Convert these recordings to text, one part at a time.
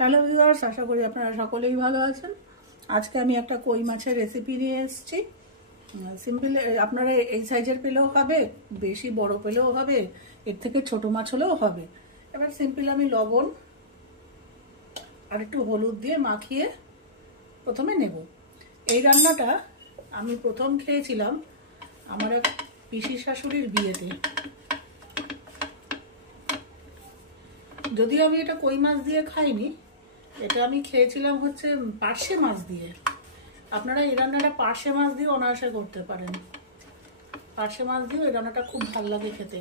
Hello viewers, আশা করি আপনারা সকলেই ভালো আছেন। আজকে আমি একটা কই মাছের রেসিপি নিয়ে এসেছি। সিম্পল, আপনারা এই সাইজের পেলেও হবে, বেশি বড় পেলেও হবে, এর থেকে ছোট মাছ হলেও হবে। এবার সিম্পল আমি লবণ আর একটু হলুদ দিয়ে মাখিয়ে প্রথমে নেব। এই রান্নাটা আমি প্রথম খেয়েছিলাম আমার এক পিসি শাশুড়ির বিয়েতে। যদিও আমি এটা কই মাছ দিয়ে খাইনি, এটা আমি খেয়েছিলাম হচ্ছে পার্শে মাছ দিয়ে। আপনারা এই রান্নাটা পার্শে মাছ দিয়ে অনায়াসে করতে পারেন। পার্শে মাছ দিয়েও এই রান্নাটা খুব ভালো লাগে খেতে।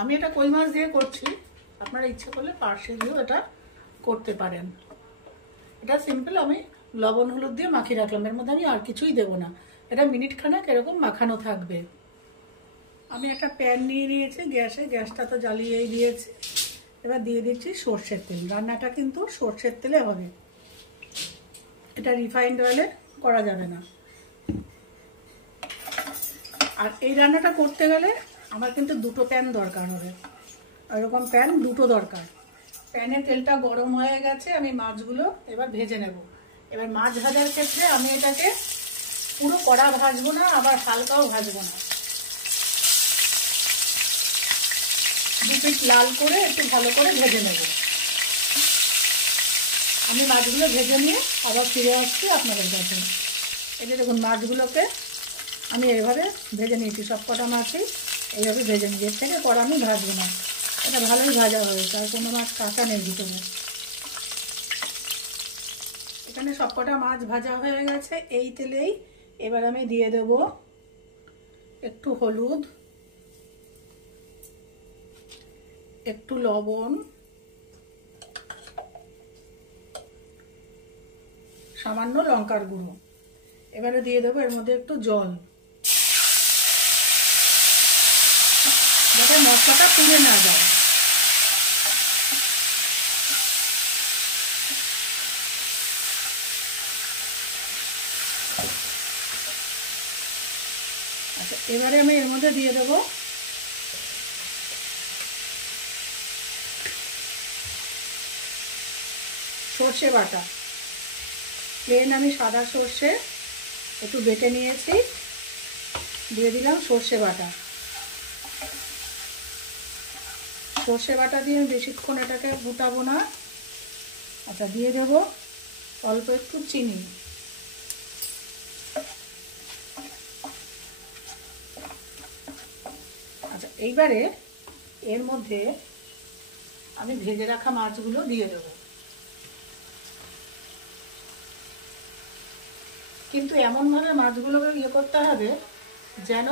আমি এটা কই মাছ দিয়ে করছি, আপনারা ইচ্ছে করলে পার্শে দিয়েও এটা করতে পারেন। এটা সিম্পল আমি লবণ হলুদ দিয়ে মাখিয়ে রাখলাম, এর মধ্যে আমি আর কিছুই দেবো না। এটা মিনিট খানেক এরকম মাখানো থাকবে। আমি একটা প্যান নিয়ে নিয়েছি গ্যাসে, গ্যাসটা তো জ্বালিয়েই দিয়েছি। এবার দিয়ে দিচ্ছি সর্ষের তেল। রান্নাটা কিন্তু সর্ষের তেলে হবে, এটা রিফাইন্ড অয়েলে করা যাবে না। আর এই রান্নাটা করতে গেলে আমার কিন্তু দুটো প্যান দরকার হবে, এরকম প্যান দুটো দরকার। প্যানে তেলটা গরম হয়ে গেছে, আমি মাছগুলো এবার ভেজে নেব। এবার মাছ ভাজার ক্ষেত্রে আমি এটাকে পুরো কড়া ভাজবো না, আবার হালকাও ভাজবো না। দু পিঠ লাল করে একটু ভালো করে ভেজে নেব। আমি মাছগুলো ভেজে নিয়ে আবার ফিরে আসছি আপনাদের কাছে। এই যে দেখুন, মাছগুলোকে আমি এভাবে ভেজে নিয়েছি, সব কটা মাছই এইভাবে ভেজে নিয়েছি। এর থেকে কড়া আমি ভাজবো না, এটা ভালোই ভাজা হয়েছে, আর কোনো মাছ কাঁচা নেই ভিতরে। এখানে সব কটা মাছ ভাজা হয়ে গেছে। এই তেলেই এবার আমি দিয়ে দেব একটু হলুদ, একটু লবণ, সামান্য লঙ্কার গুঁড়ো। এবারে দিয়ে দেবো এর মধ্যে একটু জল, যাতে মশলাটা পুড়ে না যায়। আচ্ছা, এবারে আমি এর মধ্যে দিয়ে দেবো সর্ষে বাটা। প্লেন আমি সাদা সর্ষে একটু বেটে নিয়েছি, দিয়ে দিলাম সর্ষে বাটা। সর্ষে বাটা দিয়ে বেশিক্ষণ এটাকে ফুটাবো না। আচ্ছা, দিয়ে দেব অল্প একটু চিনি। আচ্ছা, এইবারে এর মধ্যে আমি ভেজে রাখা মাছগুলো দিয়ে দেবো। কিন্তু এমনভাবে মাছগুলোকে ইয়ে করতে হবে যেন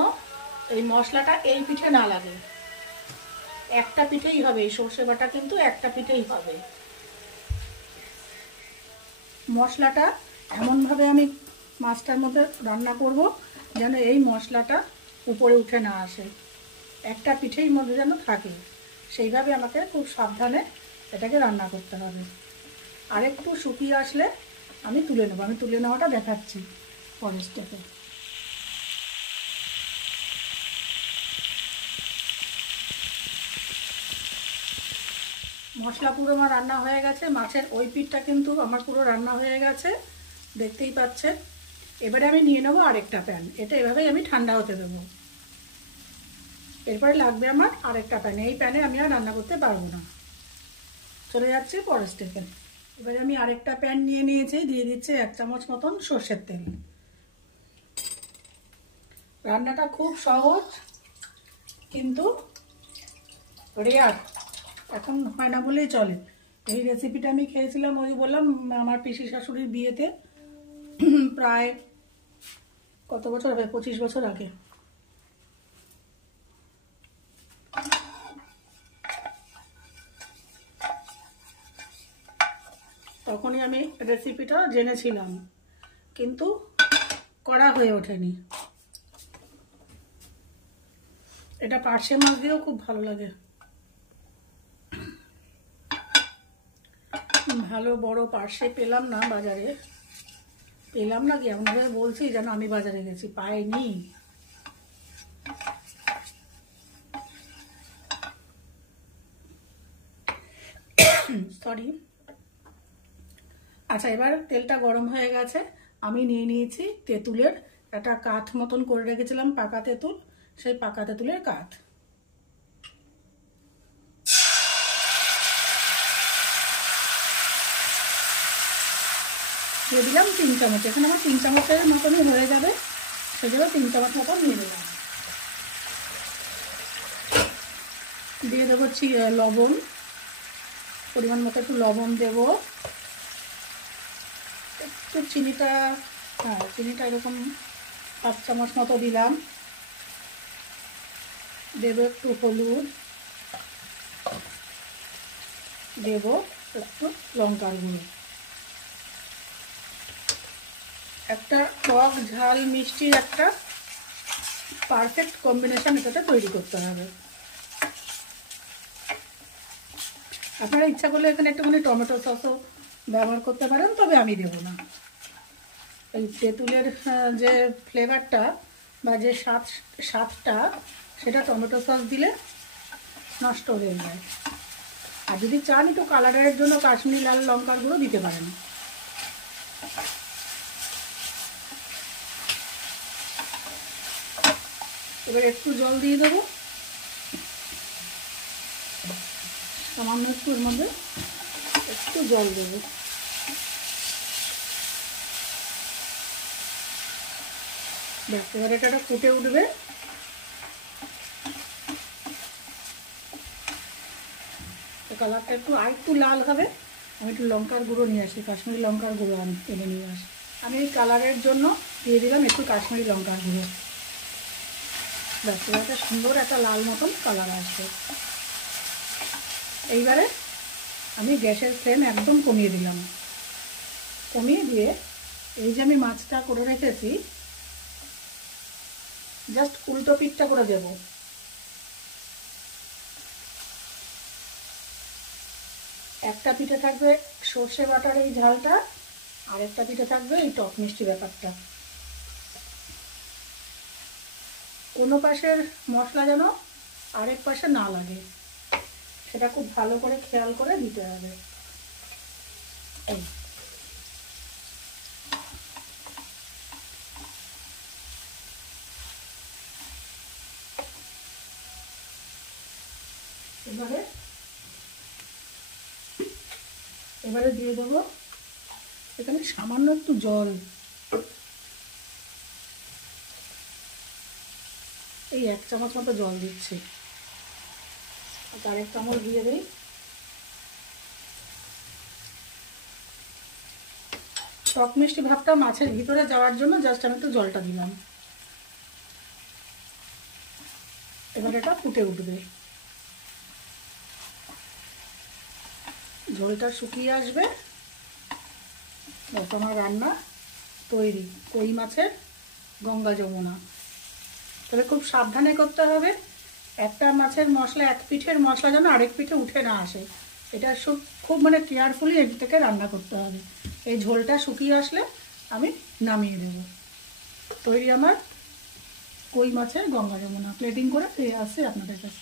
এই মশলাটা এই পিঠে না লাগে। একটা পিঠেই হবে, এই সর্ষে বাটা কিন্তু একটা পিঠেই হবে। মশলাটা এমনভাবে আমি মাছটার মধ্যে রান্না করব যেন এই মশলাটা উপরে উঠে না আসে, একটা পিঠের মধ্যে যেন থাকে। সেইভাবে আমাকে খুব সাবধানে এটাকে রান্না করতে হবে। আর একটু শুকিয়ে আসলে আমি তুলে নেব। আমি তুলে নেওয়াটা দেখাচ্ছি পরের স্টেপে। মশলা পুরো আমার রান্না হয়ে গেছে, মাছের ওই পিঠটা কিন্তু আমার পুরো রান্না হয়ে গেছে, দেখতেই পাচ্ছেন। এবারে আমি নিয়ে নেবো আরেকটা প্যান, এটা এভাবেই আমি ঠান্ডা হতে দেবো। এরপরে লাগবে আমার আরেকটা প্যান, এই প্যানে আমি আর রান্না করতে পারবো না। চলে যাচ্ছে পরের স্টেপে। এবারে আমি আরেকটা প্যান নিয়ে নিয়েছি, দিয়ে দিচ্ছি 1 চামচ মতন সর্ষের তেল। রান্নাটা খুব সহজ, কিন্তু রেয়ার, এখন হয় না বলেই চলে। এই রেসিপিটা আমি খেয়েছিলাম, ওই বললাম আমার পিসি শাশুড়ির বিয়েতে, প্রায় কত বছর হবে, 25 বছর আগে। তখনই আমি রেসিপিটা জেনেছিলাম, কিন্তু করা হয়ে ওঠেনি। এটা পার্শে মাছ দিয়েও খুব ভালো লাগে। ভালো বড় পার্শে পেলাম না বাজারে, পেলাম না কি এমনভাবে বলছি যেন আমি বাজারে গেছি, পাইনি। সরি। আচ্ছা, এবার তেলটা গরম হয়ে গেছে। আমি নিয়ে নিয়েছি তেঁতুলের একটা কাঠ মতন করে রেখেছিলাম, পাকা তেঁতুল, সেই পাকা তেঁতুলের কাঠ দিয়ে দিলাম 3 চামচ। এখানে আমার 3 চামচের মতনই হয়ে যাবে, সেগুলো 3 চামচ মতন নিয়ে দিলাম। দিয়ে দেবো লবণ, পরিমাণ মতো একটু লবণ দেব, একটু চিনিটা, হ্যাঁ চিনিটা এরকম 5 চামচ মতো দিলাম। দেব একটু হলুদ, দেব একটু লঙ্কার গুঁড়ো। একটা টক ঝাল মিষ্টির একটা পারফেক্ট কম্বিনেশন এটাতে তৈরি করতে হবে। আপনারা ইচ্ছা করলে এখানে একটুখানি টমেটো সসও ব্যবহার করতে পারেন, তবে আমি দেবো না। এই তেঁতুলের যে ফ্লেভারটা বা যে স্বাদটা, সেটা টমেটো সস দিলে নষ্ট হয়ে যায়। আর যদি চান একটু কালারের জন্য কাশ্মীরি লাল লঙ্কার গুঁড়ো দিতে পারেন। এবার একটু জল দিয়ে দেবো, সামান্য একটু, এর মধ্যে একটু জল দেবো। ব্যাস, এবার এটা ফুটে উঠবে। কালারটা একটু লাল হবে। আমি একটু লঙ্কার গুঁড়ো নিয়ে আসি, কাশ্মীরি লঙ্কার গুঁড়ো আমি এনে নিয়ে আসি। আমি এই কালারের জন্য দিয়ে দিলাম একটু কাশ্মীরি লঙ্কার গুঁড়ো। ব্যাস, এবার সুন্দর একটা লাল মতন কালার আসবে। এইবারে আমি গ্যাসের ফ্লেম একদম কমিয়ে দিলাম। কমিয়ে দিয়ে এই যে আমি মাছটা করে রেখেছি, জাস্ট উল্টো পিঠটা করে দেব। একটা পিঠে থাকবে সর্ষে বাটার এই ঝালটা, আর একটা পিঠে থাকবে এই টক মিষ্টি ব্যাপারটা। কোনো পাশের মশলা যেন আরেক পাশে না লাগে, সেটা খুব ভালো করে খেয়াল করে দিতে হবে। এবারে দিয়ে দেবো এখানে সামান্য একটু জল, এই 1 চামচ মতো জল দিচ্ছি। আর 1 চামচ দিয়ে দিই টক মিষ্টি ভাবটা মাছের ভিতরে যাওয়ার জন্য জাস্ট আমি একটু জলটা দিলাম। এবার এটা ফুটে উঠবে, ঝোলটা শুকিয়ে আসবে। আমার রান্না তৈরি, কই মাছের গঙ্গা যমুনা। তবে খুব সাবধানে করতে হবে, একটা মাছের মশলা, এক পিঠের মশলা যেন আরেক পিঠে উঠে না আসে। এটা খুব মানে কেয়ারফুলি এটাকে রান্না করতে হবে। এই ঝোলটা শুকিয়ে আসলে আমি নামিয়ে দেব। তৈরি আমার কই মাছের গঙ্গা যমুনা। প্লেটিং করে পেয়ে আসছে আপনাদের কাছে।